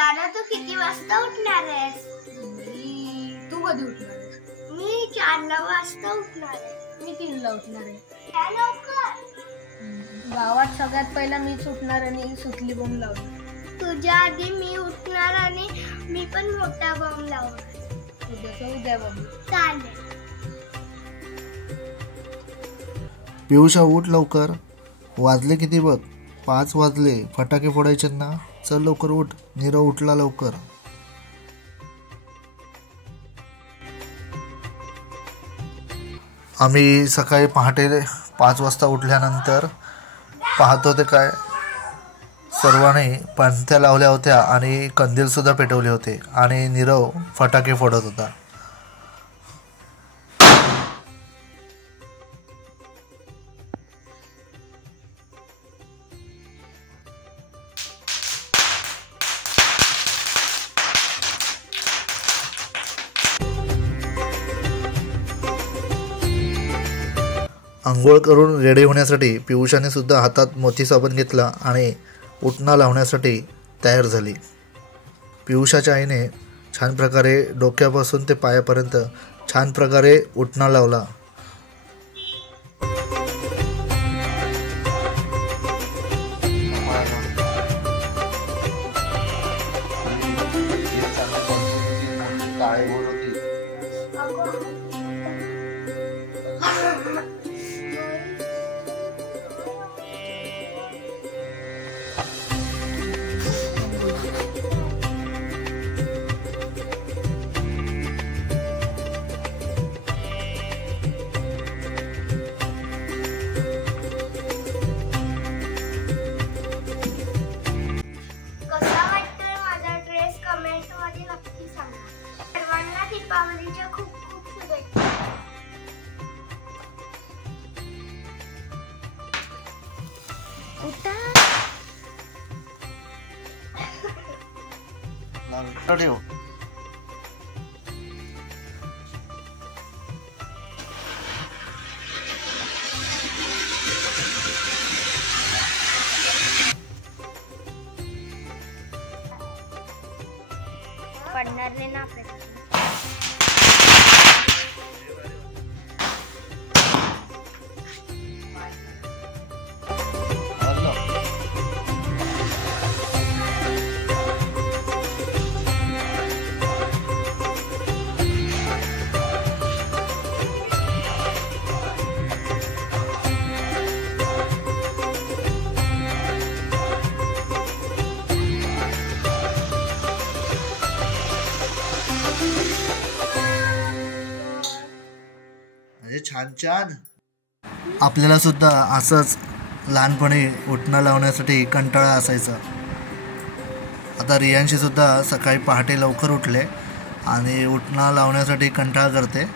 दादा तू किती वाजता उठणार आहेस? तू कधी उठणार आहेस? मी 4 वाजता उठणार आहे. मी 3 उठणार आहे. काय लवकर? गावात सगळ्यात पहिला मीच उठणार आणि सुतली बॉम्ब लावणार. तुझ्या आधी मी उठणार आणि मी पण मोठा बॉम्ब लावणार. उद्या बाबू. चालेल. पियुषा उठ लवकर. वाजले किती बघ? 5 वाजले. फटाके फोडायचे ना. चल लवकर उठ. नीरव उठला लवकर. आम्ही सकाळी पहाटे 5 वाजता उठल्यानंतर पाहतो ते काय, सर्वांनी पणत्या लावल्या होत्या आणि कंदील सुद्धा पेटवले होते आणि नीरव फटाके फोडत होता. आंघोळ करून रेडी होण्यासाठी पियुषाने सुद्धा हातात मोती साबण घेतला आणि उटणा लावण्यासाठी तयार झाली. पियुषाच्या आईने छान प्रकारे डोक्यापासून ते पायापर्यंत छान प्रकारे उटणा लावला. दीपावलीच्या खूप खूप शुभेच्छा. ठेव. पडणार नाही ना आपल्याला. छान छान. आपल्याला सुद्धा असंच लहानपणी उटणं लावण्यासाठी कंटाळा असायचा. आता रियांशी सुद्धा सकाळी पहाटे लवकर उठले आणि उटणं लावण्यासाठी कंटाळा करते.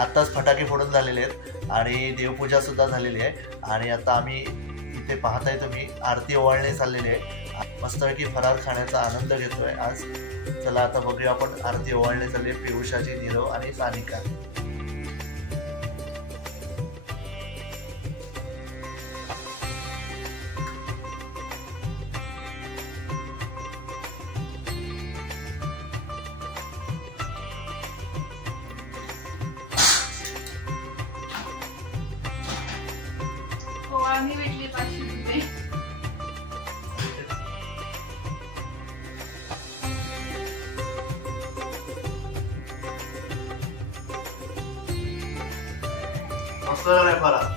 आत्ताच फटाके फोडून झालेले आहेत आणि देवपूजा सुद्धा झालेली आहे आणि आता आम्ही इथे पाहताय तुम्ही आरती ओवाळणे चाललेली आहे. मस्तपैकी फरार खाण्याचा आनंद घेतोय आज. चला आता बघूया आपण आरती ओवाळणे चालली आहे पियुषाची, नीरव आणि सानिका. आम्ही भेटले 500 रुपये. मस्त झालाय फरार.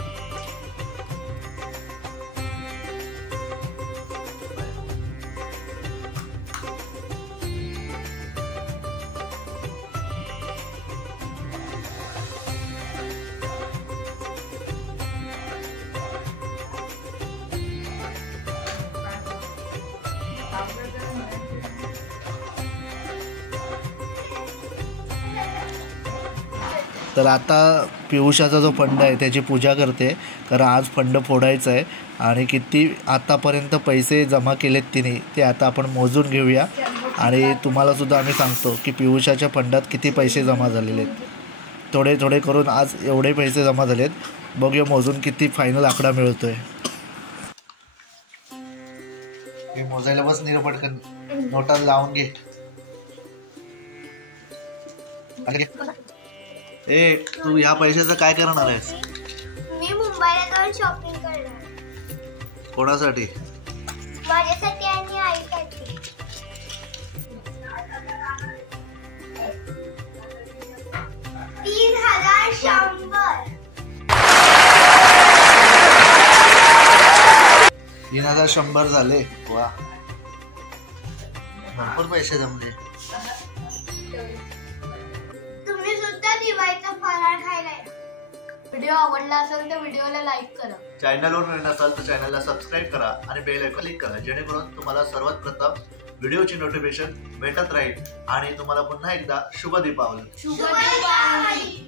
तर आता पियुषाचा जो फंड आहे त्याची पूजा करते, कारण आज फंड फोडायचं आहे आणि किती आतापर्यंत पैसे जमा केलेत तिने ते आता आपण मोजून घेऊया. आणि तुम्हाला सुद्धा आम्ही सांगतो की पियुषाच्या फंडात किती पैसे जमा झालेले आहेत. थोडे थोडे करून आज एवढे पैसे जमा झालेत. बघूया मोजून किती फायनल आकडा मिळतोय. हे मोजायला बस नीरव, पटकन नोटा लावून घे. ए तू ह्या पैशाचं काय करणार आहेस? मी मुंबईला जाऊन शॉपिंग करणार. कोणासाठी? माझ्यासाठी आणि आईसाठी. 3,100 झाले. वा, भरपूर पैसे जमले. तुम्ही सुद्धा दिवाळीचा फराळ खायला या. व्हिडिओ आवडला असेल तर व्हिडिओला लाईक करा. चॅनलवर नवीन असाल तर चॅनलला सबस्क्राईब करा आणि बेल आयकॉन क्लिक करा, जेणेकरून तुम्हाला सर्वात प्रथम व्हिडिओची नोटिफिकेशन भेटत राहील. आणि तुम्हाला पुन्हा एकदा शुभ दीपावली. शुभ दीपावली.